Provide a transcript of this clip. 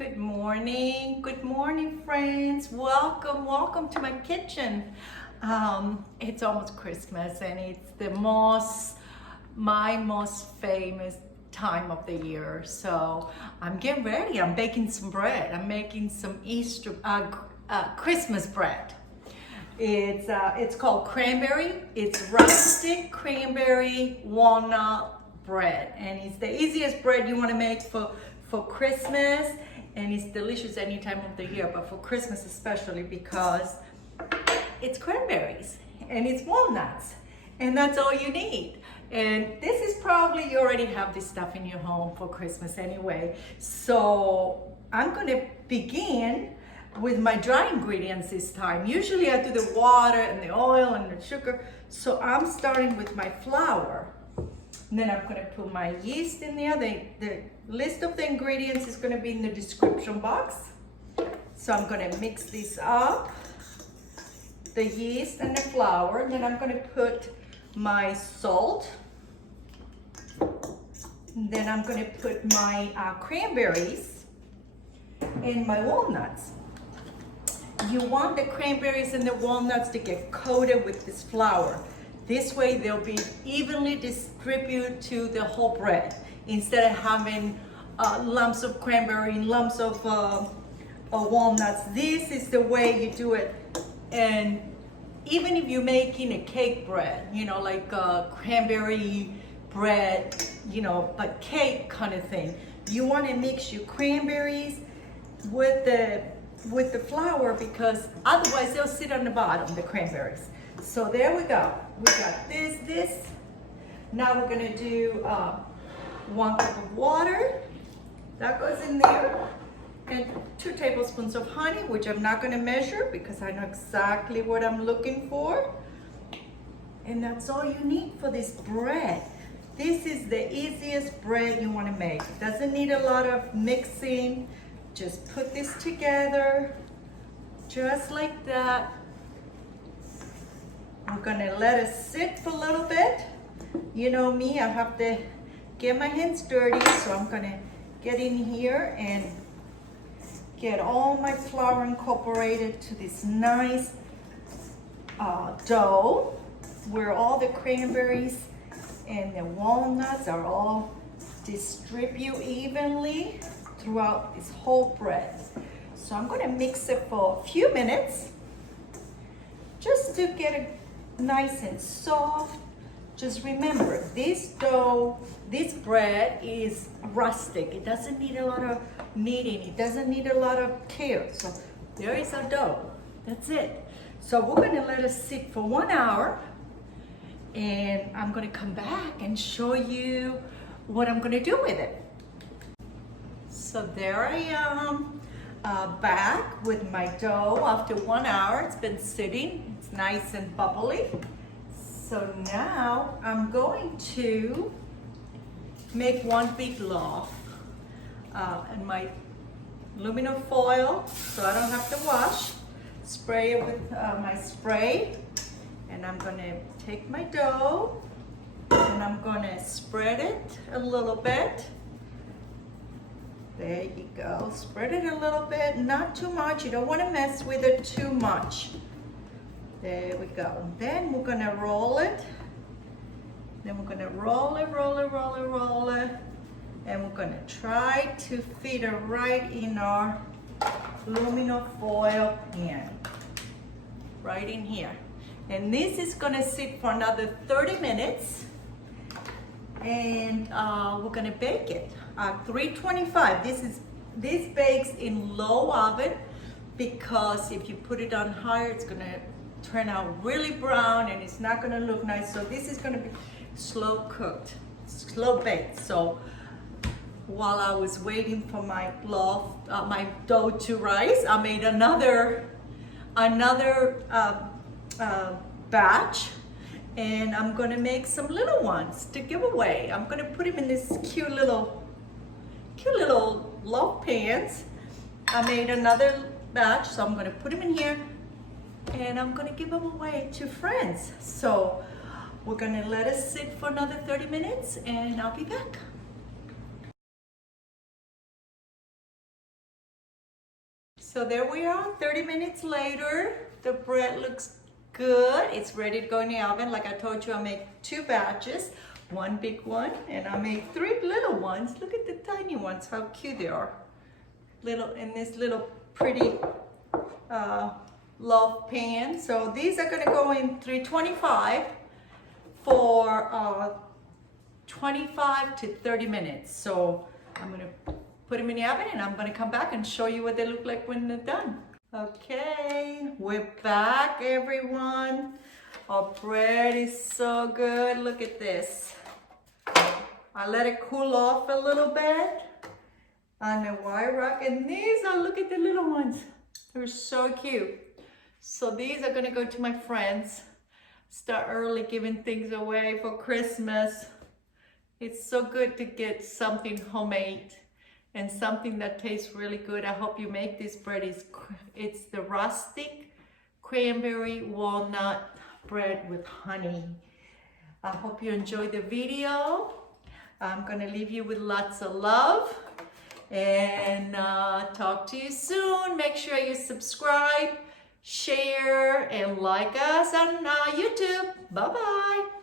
Good morning friends. Welcome to my kitchen. It's almost Christmas and it's my most famous time of the year. So I'm getting ready. I'm baking some bread. I'm making some Christmas bread. It's called cranberry. It's rustic cranberry walnut bread, and it's the easiest bread you want to make for Christmas, and it's delicious any time of the year, but for Christmas especially because it's cranberries and it's walnuts, and that's all you need. And this is probably, you already have this stuff in your home for Christmas anyway. So I'm gonna begin with my dry ingredients this time. Usually I do the water and the oil and the sugar. So I'm starting with my flour. And then I'm gonna put my yeast in there. The list of the ingredients is gonna be in the description box. So I'm gonna mix this up, the yeast and the flour. And then I'm gonna put my salt. And then I'm gonna put my cranberries and my walnuts. You want the cranberries and the walnuts to get coated with this flour. This way they'll be evenly distributed to the whole bread instead of having lumps of cranberry and lumps of walnuts. This is the way you do it. And even if you're making a cake bread, you know, like cranberry bread, you know, but cake kind of thing, you want to mix your cranberries with the flour, because otherwise they'll sit on the bottom, the cranberries. So there we go. We got this. Now we're gonna do 1 cup of water. That goes in there. And 2 tablespoons of honey, which I'm not gonna measure because I know exactly what I'm looking for. And that's all you need for this bread. This is the easiest bread you wanna make. It doesn't need a lot of mixing. Just put this together, just like that. I'm gonna let it sit for a little bit. You know me, I have to get my hands dirty, so I'm gonna get in here and get all my flour incorporated to this nice dough, where all the cranberries and the walnuts are all distributed evenly throughout this whole bread. So I'm gonna mix it for a few minutes just to get it nice and soft. Just remember, this dough, this bread is rustic. It doesn't need a lot of kneading. It doesn't need a lot of care. So there is our dough. That's it. So we're gonna let it sit for 1 hour, and I'm gonna come back and show you what I'm gonna do with it. So there I am, back with my dough after 1 hour. It's been sitting, it's nice and bubbly. So now I'm going to make 1 big loaf and my aluminum foil, so I don't have to wash. Spray it with my spray, and I'm gonna take my dough and I'm gonna spread it a little bit. There you go. Spread it a little bit, not too much. You don't want to mess with it too much. There we go. Then we're gonna roll it. Then we're gonna roll it, and we're gonna try to fit it right in our aluminum foil pan, right in here. And this is gonna sit for another 30 minutes, and we're gonna bake it. 325. This bakes in low oven, because if you put it on higher, it's gonna turn out really brown and it's not gonna look nice. So this is gonna be slow cooked, slow baked. So while I was waiting for my dough to rise, I made another batch. And I'm gonna make some little ones to give away. I'm gonna put them in this cute little loaf pans. I made another batch, so I'm gonna put them in here and I'm gonna give them away to friends. So we're gonna let it sit for another 30 minutes and I'll be back. So there we are, 30 minutes later. The bread looks good. It's ready to go in the oven. Like I told you, I make 2 batches, 1 big one, and I made 3 little ones. Look at the tiny ones, how cute they are. Little in this little pretty loaf pan. So these are gonna go in 325 for 25 to 30 minutes. So I'm gonna put them in the oven and I'm gonna come back and show you what they look like when they're done. Okay, we're back, everyone. Our bread is so good. Look at this. I let it cool off a little bit on the wire rack, and these are, look at the little ones. They're so cute. So these are gonna go to my friends. Start early giving things away for Christmas. It's so good to get something homemade and something that tastes really good. I hope you make this bread. It's the Rustic Cranberry Walnut Bread with honey. I hope you enjoyed the video. I'm gonna leave you with lots of love and talk to you soon. Make sure you subscribe, share, and like us on YouTube. Bye-bye.